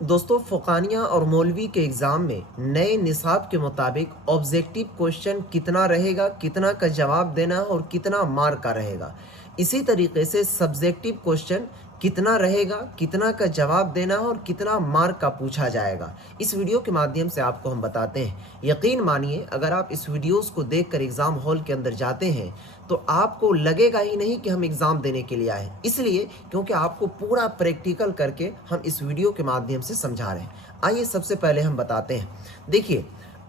दोस्तों फ़ुक़ानिया और मौलवी के एग्ज़ाम में नए निसाब के मुताबिक ऑब्जेक्टिव क्वेश्चन कितना रहेगा, कितना का जवाब देना है और कितना मार्क का रहेगा। इसी तरीके से सब्जेक्टिव क्वेश्चन कितना रहेगा, कितना का जवाब देना है और कितना मार्क का पूछा जाएगा। इस वीडियो के माध्यम से आपको हम बताते हैं। यकीन मानिए, अगर आप इस वीडियोस को देखकर एग्ज़ाम हॉल के अंदर जाते हैं तो आपको लगेगा ही नहीं कि हम एग्ज़ाम देने के लिए आए हैं। इसलिए क्योंकि आपको पूरा प्रैक्टिकल करके हम इस वीडियो के माध्यम से समझा रहे हैं। आइए सबसे पहले हम बताते हैं। देखिए,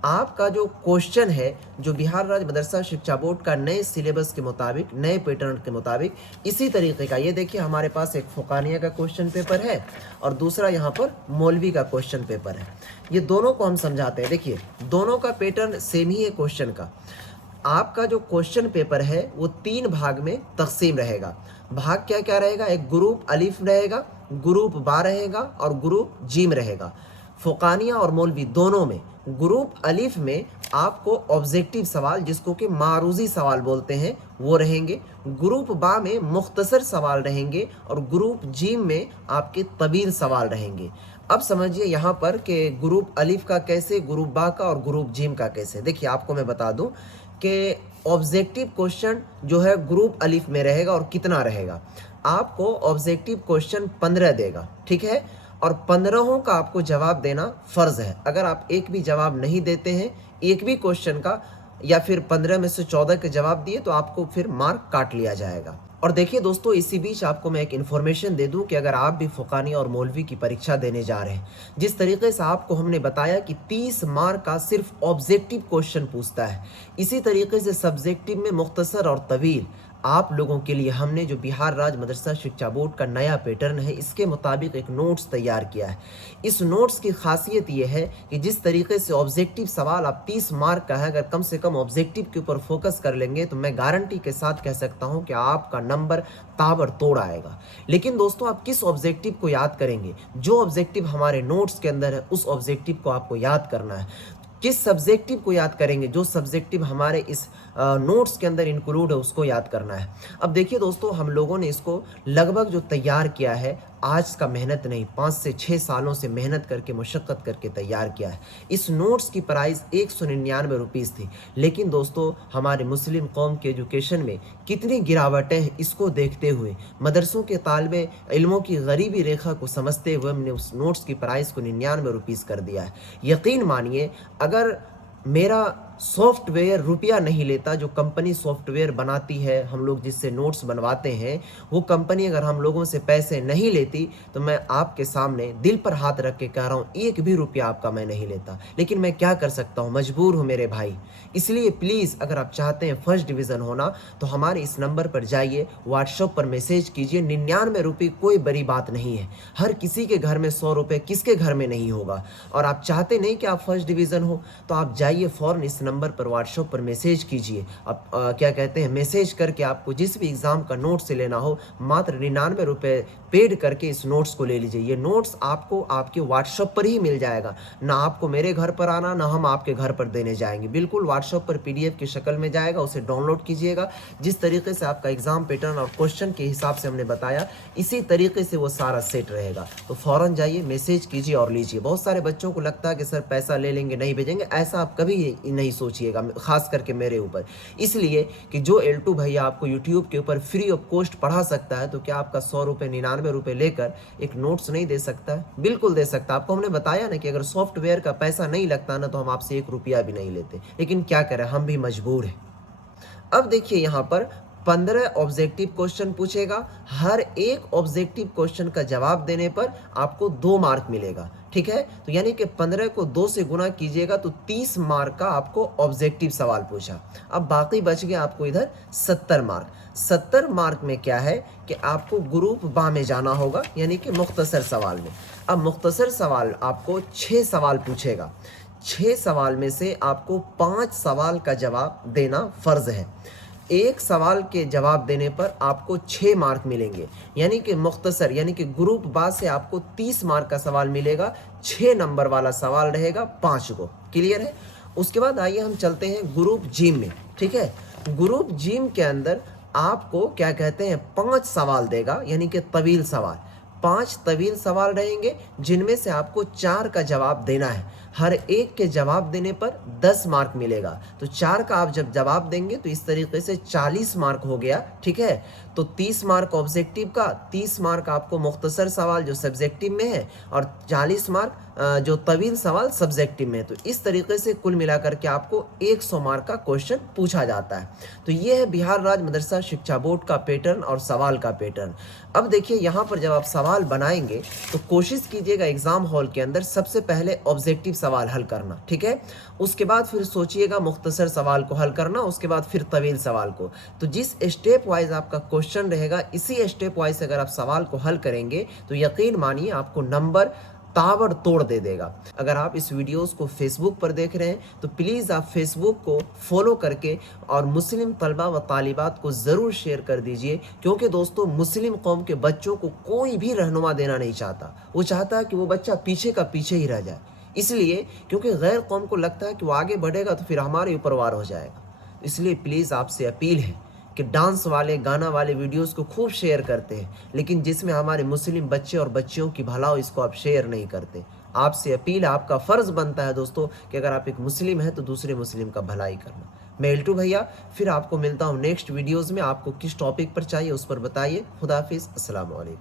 आपका जो क्वेश्चन है, जो बिहार राज्य मदरसा शिक्षा बोर्ड का नए सिलेबस के मुताबिक, नए पैटर्न के मुताबिक इसी तरीके का, ये देखिए हमारे पास एक फ़ुक़ानिया का क्वेश्चन पेपर है और दूसरा यहाँ पर मौलवी का क्वेश्चन पेपर है। ये दोनों को हम समझाते हैं। देखिए, दोनों का पैटर्न सेम ही है क्वेश्चन का। आपका जो क्वेश्चन पेपर है वो 3 भाग में तकसीम रहेगा। भाग क्या क्या रहेगा? एक ग्रुप अलिफ रहेगा, ग्रुप बा रहेगा और ग्रुप जीम रहेगा। फ़ुक़ानिया और मौलवी दोनों में ग्रुप अलिफ में आपको ऑब्जेक्टिव सवाल, जिसको कि मारूज़ी सवाल बोलते हैं, वो रहेंगे। ग्रुप बा में मुख्तसर सवाल रहेंगे और ग्रुप जीम में आपके तवील सवाल रहेंगे। अब समझिए यहाँ पर कि ग्रुप अलिफ का कैसे, ग्रुप बा का और ग्रुप जीम का कैसे। देखिए, आपको मैं बता दूं कि ऑब्जेक्टिव क्वेश्चन जो है ग्रुप अलिफ में रहेगा और कितना रहेगा। आपको ऑब्जेक्टिव क्वेश्चन 15 देगा, ठीक है, और 15 का आपको जवाब देना फ़र्ज़ है। अगर आप एक भी जवाब नहीं देते हैं, एक भी क्वेश्चन का, या फिर 15 में से 14 के जवाब दिए, तो आपको फिर मार्क काट लिया जाएगा। और देखिए दोस्तों, इसी बीच आपको मैं एक इन्फॉर्मेशन दे दूं कि अगर आप भी फ़ुक़ानिया और मौलवी की परीक्षा देने जा रहे हैं, जिस तरीके से आपको हमने बताया कि 30 मार्क का सिर्फ ऑब्जेक्टिव क्वेश्चन पूछता है, इसी तरीके से सब्जेक्टिव में मुख्तसर और तवील आप लोगों के लिए हमने जो बिहार राज्य मदरसा शिक्षा बोर्ड का नया पैटर्न है, इसके मुताबिक एक नोट्स तैयार किया है। इस नोट्स की खासियत ये है कि जिस तरीके से ऑब्जेक्टिव सवाल आप 30 मार्क का है, अगर कम से कम ऑब्जेक्टिव के ऊपर फोकस कर लेंगे तो मैं गारंटी के साथ कह सकता हूं कि आपका नंबर ताबड़तोड़ आएगा। लेकिन दोस्तों, आप किस ऑब्जेक्टिव को याद करेंगे? जो ऑब्जेक्टिव हमारे नोट्स के अंदर है, उस ऑब्जेक्टिव को आपको याद करना है। किस सब्जेक्टिव को याद करेंगे? जो सब्जेक्टिव हमारे इस नोट्स के अंदर इंक्लूड है, उसको याद करना है। अब देखिए दोस्तों, हम लोगों ने इसको लगभग जो तैयार किया है, आज का मेहनत नहीं, 5 से 6 सालों से मेहनत करके, मशक्क़त करके तैयार किया है। इस नोट्स की प्राइस 199 रुपीज़ थी। लेकिन दोस्तों, हमारे मुस्लिम कौम के एजुकेशन में कितनी गिरावटें हैं, इसको देखते हुए, मदरसों के तालिबे इल्मों की गरीबी रेखा को समझते हुए हमने उस नोट्स की प्राइस को 99 रुपीज़ कर दिया है। यकीन मानिए, अगर मेरा सॉफ्टवेयर रुपया नहीं लेता, जो कंपनी सॉफ्टवेयर बनाती है, हम लोग जिससे नोट्स बनवाते हैं, वो कंपनी अगर हम लोगों से पैसे नहीं लेती, तो मैं आपके सामने दिल पर हाथ रख के कह रहा हूँ, एक भी रुपया आपका मैं नहीं लेता। लेकिन मैं क्या कर सकता हूँ, मजबूर हूँ मेरे भाई। इसलिए प्लीज़, अगर आप चाहते हैं फर्स्ट डिवीज़न होना, तो हमारे इस नंबर पर जाइए, व्हाट्सएप पर मैसेज कीजिए। 99 रुपये कोई बड़ी बात नहीं है। हर किसी के घर में 100 रुपये किसके घर में नहीं होगा। और आप चाहते नहीं कि आप फर्स्ट डिवीज़न हो, तो आप जाइए फ़ौरन इस नंबर पर व्हाट्सएप पर मैसेज कीजिए। अब क्या कहते हैं, मैसेज करके आपको जिस भी एग्ज़ाम का नोट से लेना हो, मात्र 99 रुपये पेड करके इस नोट्स को ले लीजिए। ये नोट्स आपको आपके व्हाट्सएप पर ही मिल जाएगा। ना आपको मेरे घर पर आना, ना हम आपके घर पर देने जाएंगे। बिल्कुल व्हाट्सएप पर PDF की शक्ल में जाएगा, उसे डाउनलोड कीजिएगा। जिस तरीके से आपका एग्ज़ाम पैटर्न और क्वेश्चन के हिसाब से हमने बताया, इसी तरीके से वो सारा सेट रहेगा। तो फ़ौरन जाइए, मैसेज कीजिए और लीजिए। बहुत सारे बच्चों को लगता है कि सर पैसा ले लेंगे, नहीं भेजेंगे। ऐसा आप कभी नहीं सोचिएगा, खास करके मेरे ऊपर। इसलिए कि जो L2 भैया आपको यूट्यूब के ऊपर फ्री ऑफ कॉस्ट पढ़ा सकता है, तो क्या आपका 100 रुपये, 99 रुपये लेकर एक नोट्स नहीं दे सकता है? बिल्कुल दे सकता है। आपको हमने बताया ना कि अगर सॉफ्टवेयर का पैसा नहीं लगता ना, तो हम आपसे 1 रुपया भी नहीं लेते। लेकिन क्या करें, हम भी मजबूर हैं। अब देखिए, यहाँ पर 15 ऑब्जेक्टिव क्वेश्चन पूछेगा। हर एक ऑब्जेक्टिव क्वेश्चन का जवाब देने पर आपको 2 मार्क मिलेगा, ठीक है। तो यानी कि 15 को 2 से गुना कीजिएगा तो 30 मार्क का आपको ऑब्जेक्टिव सवाल पूछा। अब बाकी बच गया आपको इधर 70 मार्क। 70 मार्क में क्या है कि आपको ग्रुप बा में जाना होगा, यानी कि मुख्तसर सवाल में। अब मुख्तसर सवाल आपको 6 सवाल पूछेगा। 6 सवाल में से आपको 5 सवाल का जवाब देना फ़र्ज़ है। एक सवाल के जवाब देने पर आपको 6 मार्क मिलेंगे, यानी कि मुख्तसर, यानी कि ग्रुप बा से आपको 30 मार्क का सवाल मिलेगा। 6 नंबर वाला सवाल रहेगा 5 को। क्लियर है? उसके बाद आइए हम चलते हैं ग्रुप जिम में, ठीक है। ग्रुप जिम के अंदर आपको क्या कहते हैं, 5 सवाल देगा, यानी कि तवील सवाल। 5 तवील सवाल रहेंगे जिनमें से आपको 4 का जवाब देना है। हर एक के जवाब देने पर 10 मार्क मिलेगा। तो 4 का आप जब जवाब देंगे तो इस तरीके से 40 मार्क हो गया, ठीक है। तो 30 मार्क ऑब्जेक्टिव का, 30 मार्क आपको मुख्तसर सवाल जो सब्जेक्टिव में है, और 40 मार्क जो तवील सवाल सब्जेक्टिव में है। तो इस तरीके से कुल मिलाकर के आपको 100 मार्क का क्वेश्चन पूछा जाता है। तो ये है बिहार राज्य मदरसा शिक्षा बोर्ड का पैटर्न और सवाल का पैटर्न। अब देखिए यहाँ पर जब आप सवाल बनाएंगे तो कोशिश कीजिएगा एग्जाम हॉल के अंदर सबसे पहले ऑब्जेक्टिव सवाल हल करना, ठीक है। उसके बाद फिर सोचिएगा मुख्तसर सवाल को हल करना, उसके बाद फिर तवील सवाल को। तो जिस स्टेप वाइज आपका क्वेश्चन रहेगा, इसी स्टेप वाइज अगर आप सवाल को हल करेंगे तो यकीन मानिए आपको नंबर ताबड़तोड़ दे देगा। अगर आप इस वीडियोस को फेसबुक पर देख रहे हैं तो प्लीज़ आप फेसबुक को फॉलो करके और मुस्लिम तलबा व तालिबात को ज़रूर शेयर कर दीजिए, क्योंकि दोस्तों मुस्लिम कौम के बच्चों को कोई भी रहनुमा देना नहीं चाहता। वो चाहता है कि वो बच्चा पीछे का पीछे ही रह जाए, इसलिए क्योंकि गैर कौम को लगता है कि वो आगे बढ़ेगा तो फिर हमारे ऊपर वार हो जाएगा। इसलिए प्लीज़ आपसे अपील है कि डांस वाले, गाना वाले वीडियोस को खूब शेयर करते हैं, लेकिन जिसमें हमारे मुस्लिम बच्चे और बच्चियों की भला हो, इसको आप शेयर नहीं करते। आपसे अपील है, आपका फ़र्ज़ बनता है दोस्तों कि अगर आप एक मुस्लिम हैं तो दूसरे मुस्लिम का भलाई करना। मैं एल्टू भैया फिर आपको मिलता हूँ नेक्स्ट वीडियोज़ में। आपको किस टॉपिक पर चाहिए उस पर बताइए। खुदा हाफिज़, अस्सलाम वालेकुम।